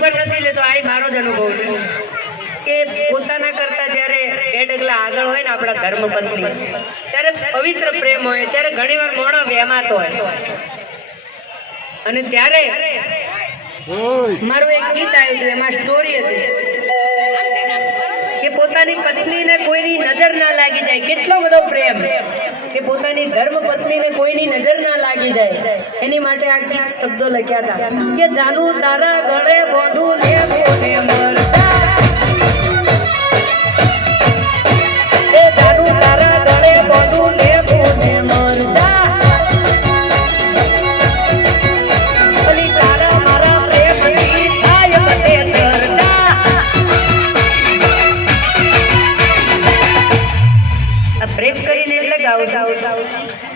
ઉપર નથી લેતો, આ મારો જ અનુભવ છે કે પોતાના કરતા જ્યારે બે ડગલા આગળ હોય ને આપણા ધર્મપત્ની, ત્યારે પવિત્ર પ્રેમ હોય, ત્યારે ઘણીવાર મોણો વહેમાતો હોય. અને ત્યારે મારું એક ગીત આવ્યું હતું, એમાં સ્ટોરી હતી કે પોતાની પત્નીને કોઈની નજર ના લાગી જાય, કેટલો બધો પ્રેમ કે પોતાની ધર્મ પત્નીને કોઈની નજર ના લાગી જાય, એની માટે આ ગીત શબ્દો લખ્યા હતા કે જાનું તારા ગળે બોંધું ને બોને મરતા, એ જાનું તારા ગળે બોંધું ને બોને મરતા, ઓલી તારા મારા પ્રેમની થાય બતે ચર્ચા. બ્રેક કરીને એટલે ગાવું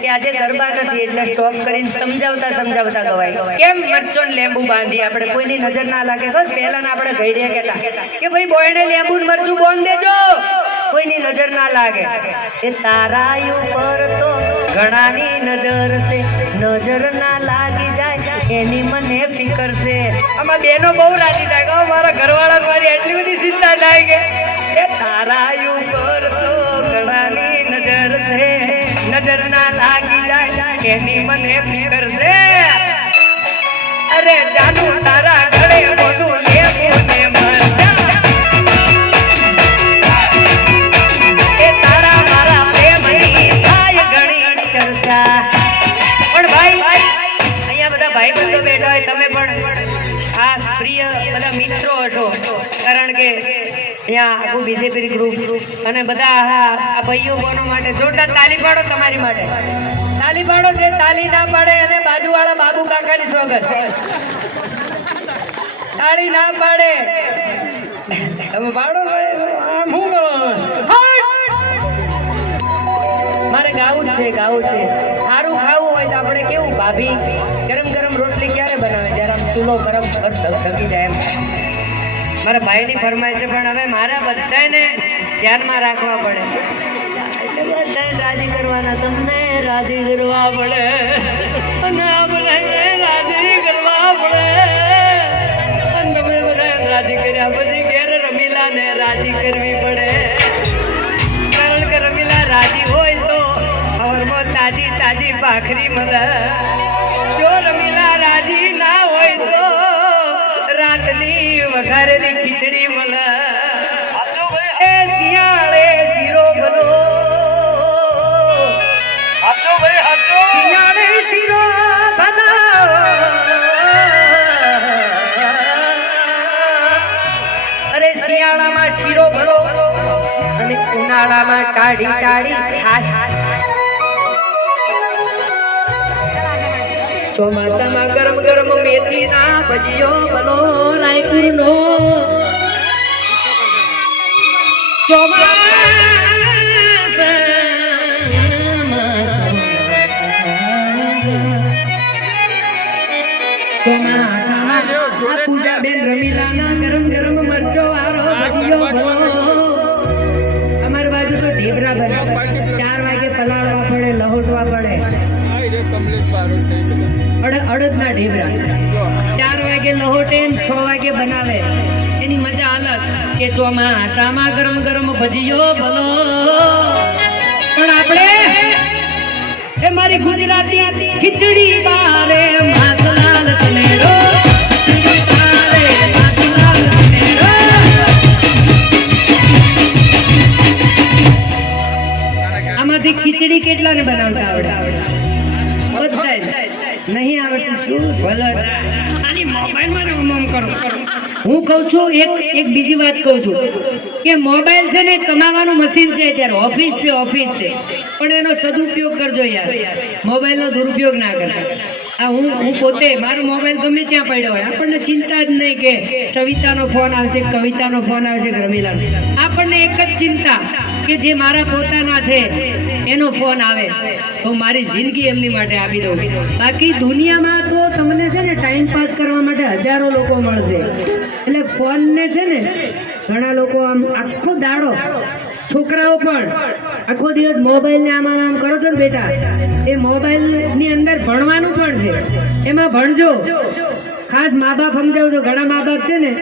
કે આજે ગરબા નથી એટલે સ્ટોપ કરીને સમજાવતા ગવાય. કેમ મરચો ને લેંબુ બાંધી આપણે કોઈની નજર ના લાગે. પહેલા આપણે ઘડિયા કહેતા કે ભાઈ બોયને લેંબુ ને મરચું બાંધ દેજો, કોઈની નજર ના લાગે. એ તારા ઉપર તો ઘણાની નજર છે, નજર ના લાગી જાય એની મને ફિકર છે. આમાં બેનો બહુ રાજી થાય, મારા ઘરવાળા મારી એટલી બધી ચિંતા થાય કે એ તારા ઉપર તો ઘણાની નજર છે, નજર ના લાગી જાય એની મને ફિકર છે. અરે જાનું તારા ગળે બધું લેવું ને મરજા, એ તારા મારા પ્રેમની થાય ઘણી ચર્ચા. પણ ભાઈ અહીંયા બધા ભાઈબંધો બેઠા હોય, તમે પણ ખાસ પ્રિય બધા મિત્રો હશો, કારણ કે અહીંયા આખું બીજેપી ગ્રુપ અને બધા આ ભાઈઓ બહેનો માટે જોરદાર તાલી પાડો. તમારી માટે તાલી પાડો. જે તાલી ના પાડે અને બાજુવાળા બાબુ કાકાની સોગંદ, તાળી ના પાડે તમે પાડો. આમ હું મારે ગાવું છે. સારું ખાવું હોય તો આપણે કેવું, ભાભી ગરમ ગરમ રોટલી ક્યારે બનાવે, જ્યારે આમ ચૂલો ગરમ ઢકી જાય એમ. મારા ભાઈની ફરમાઈશ છે, પણ હવે મારા બધાને ધ્યાનમાં રાખવા પડે. બધાને રાજી કરવાના, તમને રાજી કરવા પડે અને આપણે રાજી કરવા પડે. અને તમે બધા રાજી કર્યા પછી ઘેર રમીલાને રાજી કરવી પડે, કારણ કે રમીલા રાજી હોય તો હવરમાં તાજી તાજી ભાખરી મળે. જો રમીલા રાજી ના હોય તો રાતની વઘારેલી ખીચડી મળે. એ શિયાળે શીરો ભલો, શિયાળે શીરો ભલો, અરે શિયાળામાં શીરો ભલો અને ઉનાળામાં ટાઢી ટાઢી છાશ. ચોમાસામાં ગરમ ગરમ મેથી ના ભજીયો ભલો રાયપુર નો. પૂજાબેન રમીલાના ગરમ ગરમ મરચો વાળો ભજીયો ભલો. અમારી બાજુ તો ઢેબરા બને, 4 વાગે પલાળવા પડે, લહોટવા પડે. અડદના ઢેબરા 4 વાગે લહોટે, 6 વાગે બનાવે. એની મજા અલગ કે ચોમાસામાં ગરમ ગરમ ભજીયો ભલો. પણ આપણે એ મારી ગુજરાતી ખીચડી બારે માથલાલ તનેરો, આમાંથી ખીચડી કેટલાને બનાવતા આવડે? બધા નહીં આવડતું. શું ભલે ખાલી મોબાઈલમાં રમમ કરો. હું કહું છું એક બીજી વાત કહું છું કે મોબાઈલ છે ને કમાવાનું મશીન છે, અત્યારે ઓફિસ છે, પણ એનો સદુપયોગ કરજો યાર, મોબાઈલનો દુરુપયોગ ના કરતા. હું પોતે મારો મોબાઈલ ગમે ત્યાં પડ્યો હોય, આપણને ચિંતા જ નહીં કે સવિતાનો ફોન આવશે, કવિતાનો ફોન આવશે, રમીલાનો. આપણને એક જ ચિંતા કે જે મારા પોતાના છે એનો ફોન આવે તો મારી જિંદગી એમની માટે આપી દઉં. બાકી દુનિયામાં તો તમને છે ને ટાઈમ પાસ કરવા માટે હજારો લોકો મળશે, એટલે ફોનને છે ને ઘણા લોકો આમ આખો દાડો, છોકરાઓ પણ આખો દિવસ મોબાઈલને આમ કરો છો ને બેટા, એ મોબાઈલની અંદર ભણવાનું પણ છે, એમાં ભણજો. ખાસ મા બાપ સમજાવજો. ઘણા મા બાપ છે ને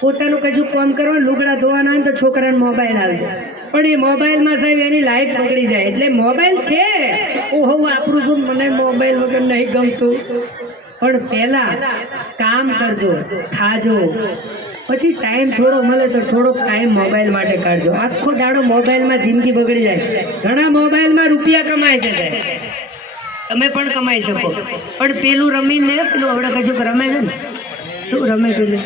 પોતાનું કશું કામ કરવા લુગડા ધોવાના હોય ને તો છોકરાને મોબાઈલ આપે, પણ એ મોબાઈલમાં સાહેબ એની લાઈફ બગડી જાય. એટલે મોબાઈલ છે, ઓહો વાપરું છું, મને મોબાઈલ વગર નહીં ગમતું, પણ પહેલા કામ કરજો, ખાજો, પછી ટાઈમ થોડો મળે તો થોડોક ટાઈમ મોબાઈલ માટે કાઢજો. આખો દાડો મોબાઈલમાં જિંદગી બગડી જાય. ઘણા મોબાઈલમાં રૂપિયા કમાય છે સાહેબ, તમે પણ કમાઈ શકો, પણ પેલું રમીને પેલું આપણે કશું રમે છે ને, શું રમે પેલું?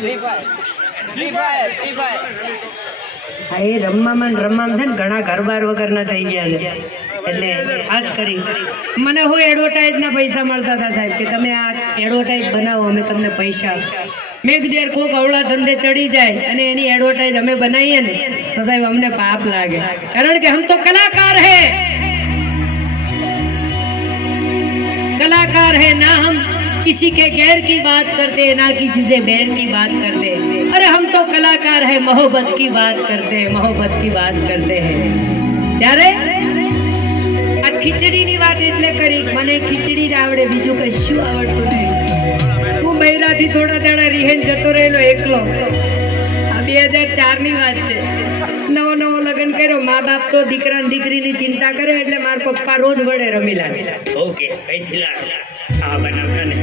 હા, એ રમવામાં છે ને ઘણા ઘરબાર વગરના થઈ ગયા છે. એટલે ખાસ કરી મને હું એડવર્ટાઇઝના પૈસા મળતા હતા સાહેબ, કે તમે આ એડવર્ટાઇઝ બનાવો, અમે તમને પૈસા આપીશું. મેં કીધું યાર કોક અવળા ધંધે ચડી જાય અને એની એડવર્ટાઇઝ અમે બનાવીએ ને તો સાહેબ અમને પાપ લાગે, કારણ કે હમ તો કલાકાર હે, कलाकार है ना, हम किसी के गैर की बात करते ना किसी से बैर की बात करते, अरे हम तो कलाकार है, मोहब्बत की बात करते, मोहब्बत की बात करते हैं. ત્યારે આ ખીચડીની વાત એટલે કરી, મને ખીચડી જ આવડે, બીજું કશું આવડતું નહીં. હું બૈરાથી થોડા દાડા રિહેન જતો રહેલો એકલો. આ 2004 ની વાત છે. નવો લગ્ન કર્યો, મા બાપ તો દીકરા ને દીકરીની ચિંતા કરે, એટલે મારા પપ્પા રોજ વડે રમીલા. ઓકે કઈથી આ બનાવતા ને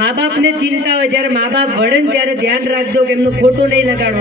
મા બાપ ને ચિંતા હોય, જ્યારે મા બાપ વડે ને ત્યારે ધ્યાન રાખજો કે એમનું ખોટું નહીં લગાડવા.